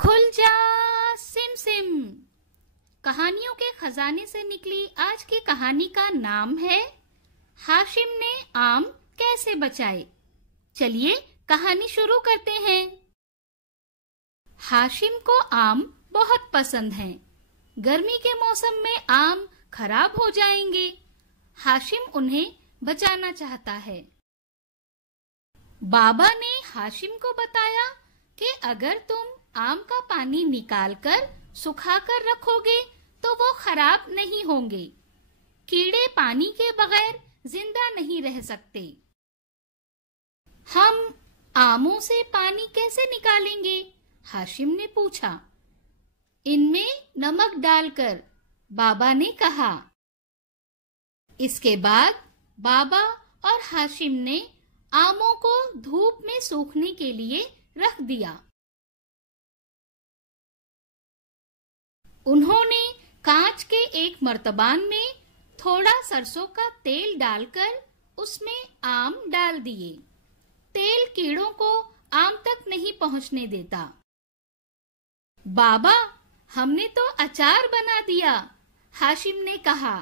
खुल जा SIM SIM. कहानियों के खजाने से निकली आज की कहानी का नाम है हाशिम ने आम कैसे बचाए। चलिए कहानी शुरू करते हैं। हाशिम को आम बहुत पसंद हैं। गर्मी के मौसम में आम खराब हो जाएंगे। हाशिम उन्हें बचाना चाहता है। बाबा ने हाशिम को बताया कि अगर तुम आम का पानी निकालकर सुखाकर रखोगे तो वो खराब नहीं होंगे। कीड़े पानी के बगैर जिंदा नहीं रह सकते। हम आमों से पानी कैसे निकालेंगे? हाशिम ने पूछा। इनमें नमक डालकर, बाबा ने कहा। इसके बाद बाबा और हाशिम ने आमों को धूप में सूखने के लिए रख दिया। उन्होंने कांच के एक मर्तबान में थोड़ा सरसों का तेल डालकर उसमें आम डाल दिए। तेल कीड़ों को आम तक नहीं पहुंचने देता। बाबा, हमने तो अचार बना दिया, हाशिम ने कहा।